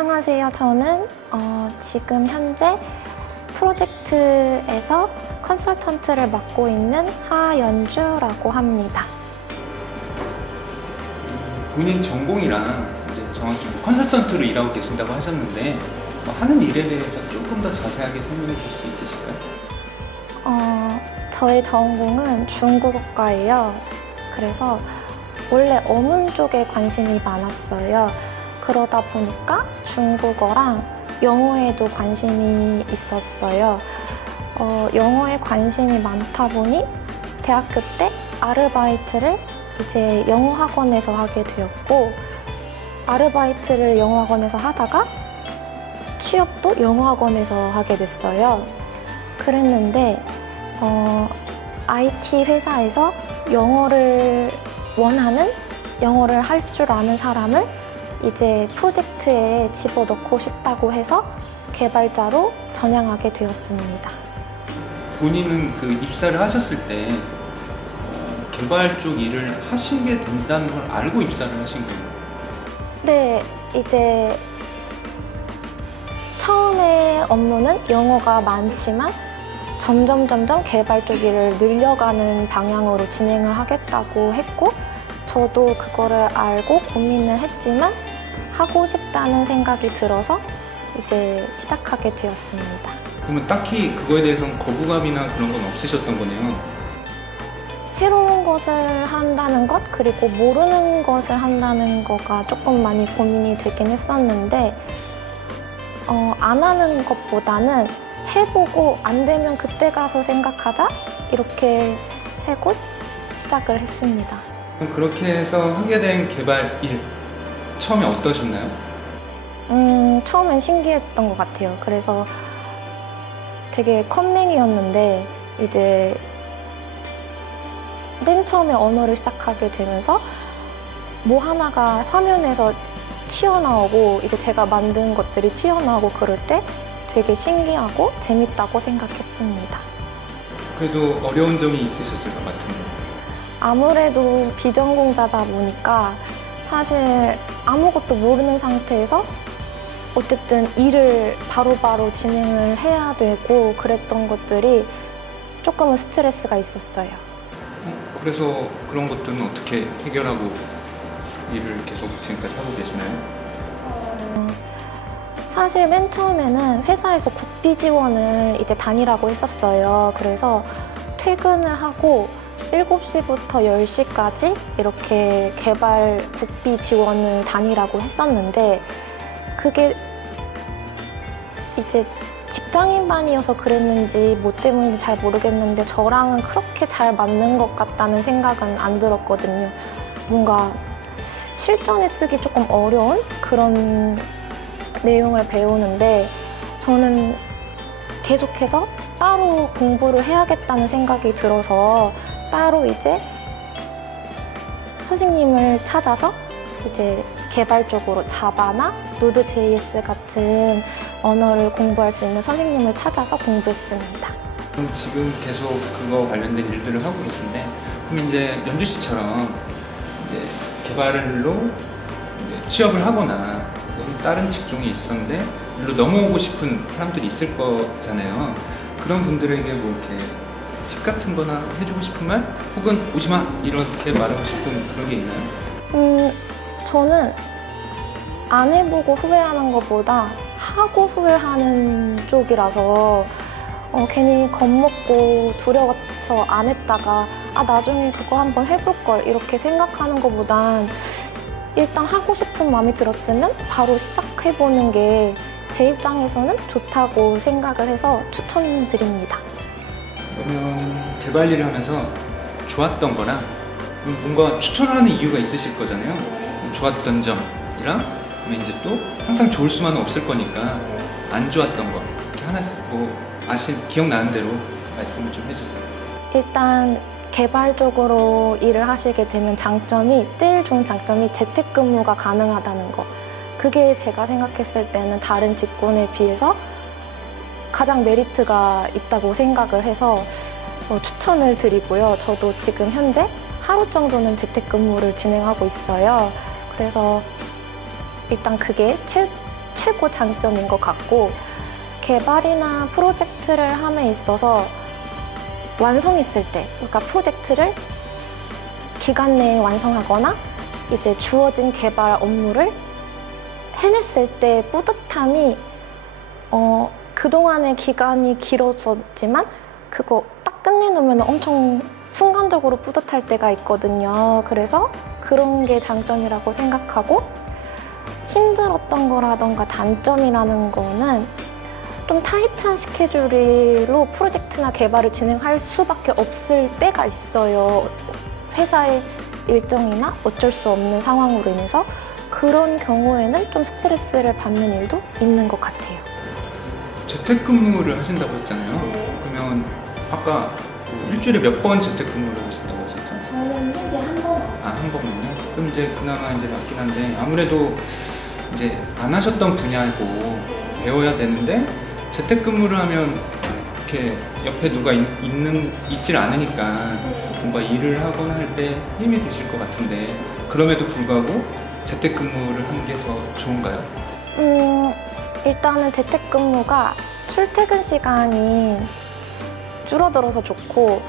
안녕하세요. 저는 지금 현재 프로젝트에서 컨설턴트를 맡고 있는 하연주라고 합니다. 본인 전공이랑 이제 정확히 컨설턴트로 일하고 계신다고 하셨는데 하는 일에 대해서 조금 더 자세하게 설명해 줄 수 있으실까요? 저의 전공은 중국어과예요. 그래서 원래 어문 쪽에 관심이 많았어요. 그러다 보니까 중국어랑 영어에도 관심이 있었어요. 영어에 관심이 많다 보니 대학교 때 아르바이트를 이제 영어학원에서 하게 되었고, 아르바이트를 영어학원에서 하다가 취업도 영어학원에서 하게 됐어요. 그랬는데 IT 회사에서 영어를 할 줄 아는 사람을 이제 프로젝트에 집어넣고 싶다고 해서 개발자로 전향하게 되었습니다. 본인은 그 입사를 하셨을 때 개발 쪽 일을 하시게 된다는 걸 알고 입사를 하신 거예요? 네, 이제 처음에 업무는 영어가 많지만 점점 개발 쪽 일을 늘려가는 방향으로 진행을 하겠다고 했고, 저도 그거를 알고 고민을 했지만 하고 싶다는 생각이 들어서 이제 시작하게 되었습니다. 그러면 딱히 그거에 대해서는 거부감이나 그런 건 없으셨던 거네요? 새로운 것을 한다는 것, 그리고 모르는 것을 한다는 거가 조금 많이 고민이 되긴 했었는데, 안 하는 것보다는 해보고 안 되면 그때 가서 생각하자, 이렇게 하고 시작을 했습니다. 그렇게 해서 하게 된 개발 일, 처음에 어떠셨나요? 처음엔 신기했던 것 같아요. 그래서 되게 컴맹이었는데 이제 맨 처음에 언어를 시작하게 되면서 뭐 하나가 화면에서 튀어나오고 이제 제가 만든 것들이 튀어나오고 그럴 때 되게 신기하고 재밌다고 생각했습니다. 그래도 어려운 점이 있으셨을 것 같은데. 아무래도 비전공자다 보니까 사실 아무것도 모르는 상태에서 어쨌든 일을 바로바로 진행을 해야 되고 그랬던 것들이 조금은 스트레스가 있었어요. 그래서 그런 것들은 어떻게 해결하고 일을 계속 지금까지 하고 계시나요? 사실 맨 처음에는 회사에서 국비 지원을 이제 다니라고 했었어요. 그래서 퇴근을 하고 7시부터 10시까지 이렇게 개발 국비 지원을 다니라고 했었는데, 그게 이제 직장인반이어서 그랬는지 뭐 때문인지 잘 모르겠는데 저랑은 그렇게 잘 맞는 것 같다는 생각은 안 들었거든요. 뭔가 실전에 쓰기 조금 어려운 그런 내용을 배우는데 저는 계속해서 따로 공부를 해야겠다는 생각이 들어서 따로 이제 선생님을 찾아서 이제 개발적으로 자바나 노드.js 같은 언어를 공부할 수 있는 선생님을 찾아서 공부했습니다. 지금 계속 그거 관련된 일들을 하고 계신데, 그럼 이제 연주 씨처럼 이제 개발로 이제 취업을 하거나 다른 직종이 있었는데 일로 넘어오고 싶은 사람들이 있을 거잖아요. 그런 분들에게 뭐 이렇게 팁 같은 거나 해주고 싶은 말? 혹은 오지마! 이렇게 말하고 싶은 그런 게 있나요? 저는 안 해보고 후회하는 것보다 하고 후회하는 쪽이라서 괜히 겁먹고 두려워서 안 했다가 나중에 그거 한번 해볼걸 이렇게 생각하는 것보단 일단 하고 싶은 마음이 들었으면 바로 시작해보는 게 제 입장에서는 좋다고 생각을 해서 추천드립니다. 그러면 개발 일을 하면서 좋았던 거랑 뭔가 추천하는 이유가 있으실 거잖아요. 좋았던 점이랑 이제 또 항상 좋을 수만은 없을 거니까 안 좋았던 거 이렇게 하나씩 뭐 기억나는 대로 말씀을 좀 해주세요. 일단 개발적으로 일을 하시게 되면 제일 좋은 장점이 재택근무가 가능하다는 거. 그게 제가 생각했을 때는 다른 직군에 비해서 가장 메리트가 있다고 생각을 해서 추천을 드리고요. 저도 지금 현재 하루 정도는 재택근무를 진행하고 있어요. 그래서 일단 그게 최고 장점인 것 같고, 개발이나 프로젝트를 함에 있어서 완성했을 때, 그러니까 프로젝트를 기간 내에 완성하거나 이제 주어진 개발 업무를 해냈을 때 뿌듯함이 그동안의 기간이 길었었지만 그거 딱 끝내놓으면 엄청 순간적으로 뿌듯할 때가 있거든요. 그래서 그런 게 장점이라고 생각하고, 힘들었던 거라던가 단점이라는 거는 좀 타이트한 스케줄로 프로젝트나 개발을 진행할 수밖에 없을 때가 있어요. 회사의 일정이나 어쩔 수 없는 상황으로 인해서. 그런 경우에는 좀 스트레스를 받는 일도 있는 것 같아요. 재택근무를 하신다고 했잖아요. 네. 그러면 아까 일주일에 몇 번 재택근무를 하신다고 하셨죠? 저는 현재 한 번. 한 번만요? 그럼 이제 그나마 이제 낫긴 한데, 아무래도 이제 안 하셨던 분야고 배워야 되는데, 재택근무를 하면 이렇게 옆에 누가 있질 않으니까 뭔가 일을 하거나 할 때 힘이 드실 것 같은데, 그럼에도 불구하고 재택근무를 하는 게 더 좋은가요? 일단은 재택근무가 출퇴근 시간이 줄어들어서 좋고,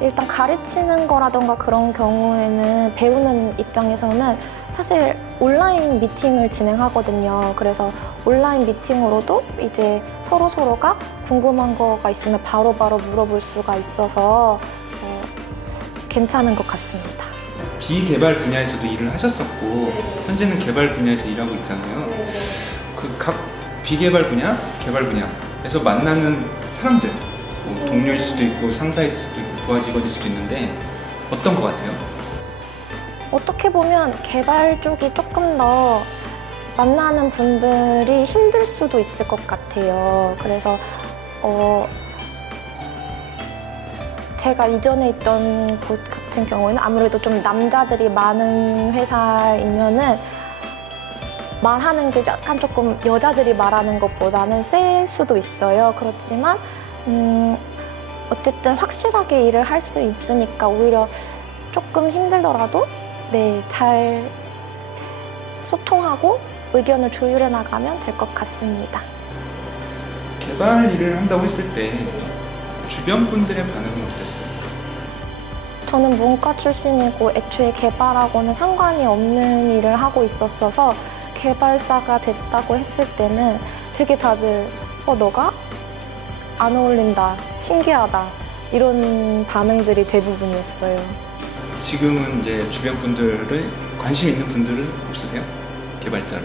일단 가르치는 거라던가 그런 경우에는 배우는 입장에서는 사실 온라인 미팅을 진행하거든요. 그래서 온라인 미팅으로도 이제 서로가 궁금한 거가 있으면 바로바로 물어볼 수가 있어서 괜찮은 것 같습니다. 비개발 분야에서도 일을 하셨었고, 네. 현재는 개발 분야에서 일하고 있잖아요. 네. 그 각 비개발 분야, 개발 분야에서 만나는 사람들, 뭐 동료일 수도 있고 상사일 수도 있고 부하 직원일 수도 있는데 어떤 것 같아요? 어떻게 보면 개발 쪽이 조금 더 만나는 분들이 힘들 수도 있을 것 같아요. 그래서 제가 이전에 있던 곳 같은 경우에는 아무래도 좀 남자들이 많은 회사이면은 말하는 게 약간 조금 여자들이 말하는 것보다는 셀 수도 있어요. 그렇지만 어쨌든 확실하게 일을 할 수 있으니까 오히려 조금 힘들더라도 잘 소통하고 의견을 조율해 나가면 될 것 같습니다. 개발 일을 한다고 했을 때 주변 분들의 반응은 어땠어요? 저는 문과 출신이고 애초에 개발하고는 상관이 없는 일을 하고 있었어서 개발자가 됐다고 했을 때는 되게 다들 너가 안 어울린다, 신기하다 이런 반응들이 대부분이었어요. 지금은 이제 주변 분들을 관심 있는 분들은 없으세요? 개발자로?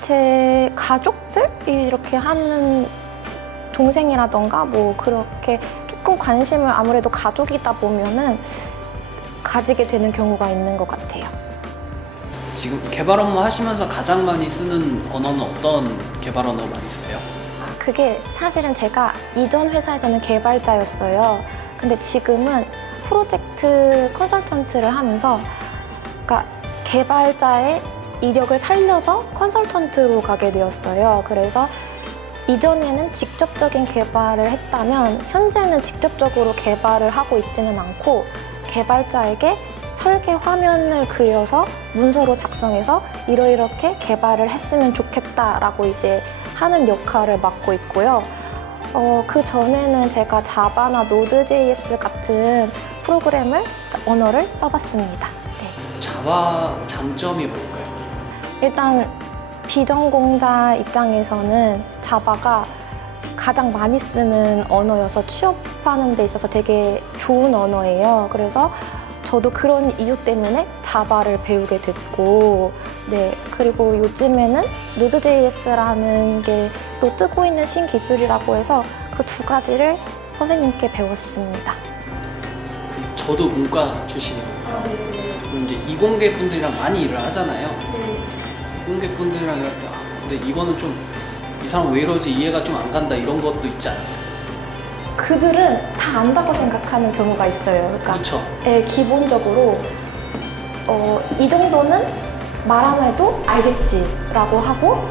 제 가족들이 이렇게 하는 동생이라던가 뭐 그렇게 조금 관심을 아무래도 가족이다 보면은 가지게 되는 경우가 있는 것 같아요. 지금 개발 업무 하시면서 가장 많이 쓰는 언어는 어떤 개발 언어 많이 쓰세요? 그게 사실은 제가 이전 회사에서는 개발자였어요. 근데 지금은 프로젝트 컨설턴트를 하면서 그러니까 개발자의 이력을 살려서 컨설턴트로 가게 되었어요. 그래서 이전에는 직접적인 개발을 했다면 현재는 직접적으로 개발을 하고 있지는 않고 개발자에게 설계 화면을 그려서 문서로 작성해서 이렇게 개발을 했으면 좋겠다라고 이제 하는 역할을 맡고 있고요. 그 전에는 제가 자바나 노드.js 같은 언어를 써봤습니다. 네. 자바 장점이 뭘까요? 일단 비전공자 입장에서는 자바가 가장 많이 쓰는 언어여서 취업하는 데 있어서 되게 좋은 언어예요. 그래서 저도 그런 이유 때문에 자바를 배우게 됐고, 그리고 요즘에는 노드.js라는 게 또 뜨고 있는 신기술이라고 해서 그 두 가지를 선생님께 배웠습니다. 저도 문과 출신이거든요. 그럼 이제 이공계 분들이랑 많이 일을 하잖아요. 이공계 분들이랑 일할 때 근데 이거는 좀 이 사람 왜 이러지 이해가 좀 안 간다 이런 것도 있지 않아요? 그들은 다 안다고 생각하는 경우가 있어요. 그러니까 그렇죠. 기본적으로 이 정도는 말 안 해도 알겠지라고 하고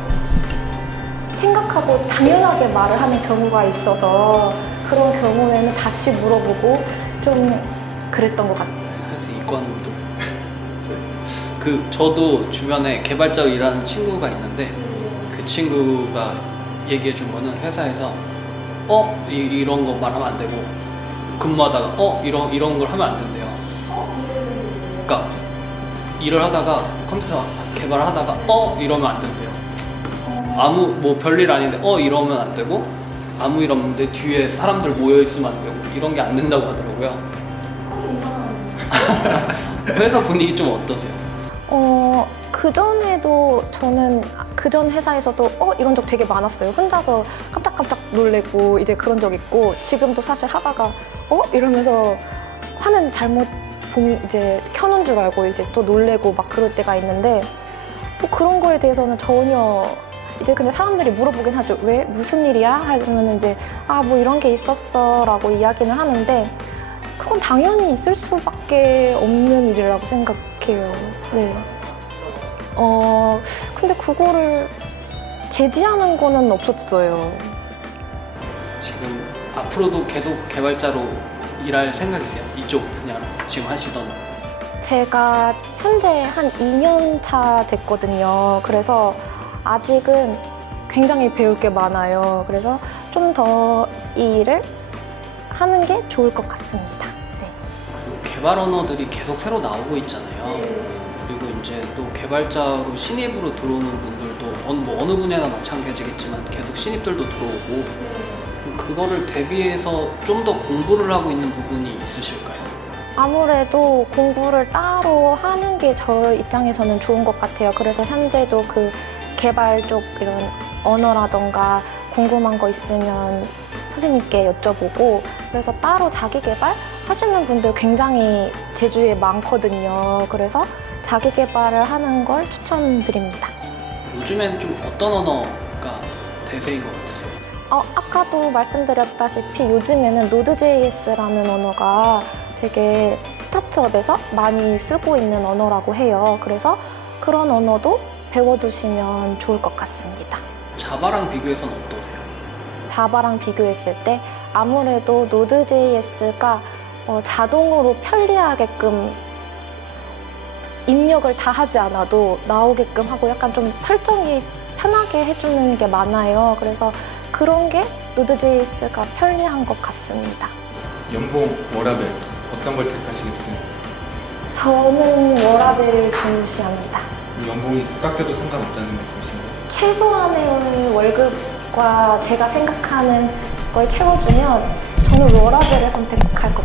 생각하고 당연하게 말을 하는 경우가 있어서 그런 경우에는 다시 물어보고 좀 그랬던 것 같아요. 하여튼 이과는 또 저도 주변에 개발자로 일하는 친구가 있는데 그 친구가 얘기해 준 거는 회사에서 이런 거 말하면 안 되고 근무하다가 이런 걸 하면 안 된대요. 그러니까 일을 하다가 컴퓨터 개발을 하다가 이러면 안 된대요. 아무 뭐 별일 아닌데 이러면 안 되고 아무 일 없는데 뒤에 사람들 모여 있으면 안 되고 이런 게 안 된다고 하더라고요. 회사 분위기 좀 어떠세요? 그전에도 저는 그전 회사에서도 이런 적 되게 많았어요. 혼자서 깜짝깜짝 놀래고 이제 그런 적 있고 지금도 사실 하다가 이러면서 화면 잘못 이제 켜놓은 줄 알고 이제 또 놀래고 막 그럴 때가 있는데 뭐 그런 거에 대해서는 전혀 이제 근데 사람들이 물어보긴 하죠. 왜? 무슨 일이야? 하면 이제 뭐 이런 게 있었어 라고 이야기는 하는데 그건 당연히 있을 수밖에 없는 일이라고 생각해요. 네. 근데 그거를 제지하는 거는 없었어요. 지금 앞으로도 계속 개발자로 일할 생각이세요? 이쪽 분야로 지금 하시던. 제가 현재 한 2년 차 됐거든요. 그래서 아직은 굉장히 배울 게 많아요. 그래서 좀 더 이 일을 하는 게 좋을 것 같습니다. 네. 개발 언어들이 계속 새로 나오고 있잖아요. 그리고 이제 또 개발자로 신입으로 들어오는 분들도 뭐 어느 분야나 마찬가지겠지만 계속 신입들도 들어오고 그거를 대비해서 좀 더 공부를 하고 있는 부분이 있으실까요? 아무래도 공부를 따로 하는 게 저 입장에서는 좋은 것 같아요. 그래서 현재도 그 개발 쪽 이런 언어라던가 궁금한 거 있으면 선생님께 여쭤보고 그래서 따로 자기 개발 하시는 분들 굉장히 제 주위에 많거든요. 그래서 자기 개발을 하는 걸 추천드립니다. 요즘엔 좀 어떤 언어가 대세인 것 같으세요? 아까도 말씀드렸다시피 요즘에는 Node.js라는 언어가 되게 스타트업에서 많이 쓰고 있는 언어라고 해요. 그래서 그런 언어도 배워두시면 좋을 것 같습니다. 자바랑 비교해서는 어떠세요? 자바랑 비교했을 때 아무래도 Node.js가 자동으로 편리하게끔 입력을 다 하지 않아도 나오게끔 하고 약간 좀 설정이 편하게 해주는 게 많아요. 그래서 그런 게 Node.js가 편리한 것 같습니다. 연봉, 워라밸 어떤 걸 택하시겠어요? 저는 워라밸을 중요시합니다. 연봉이 깎여도 상관없다는 말씀이신가요? 최소한의 월급과 제가 생각하는 걸 채워주면 저는 워라밸을 선택할 것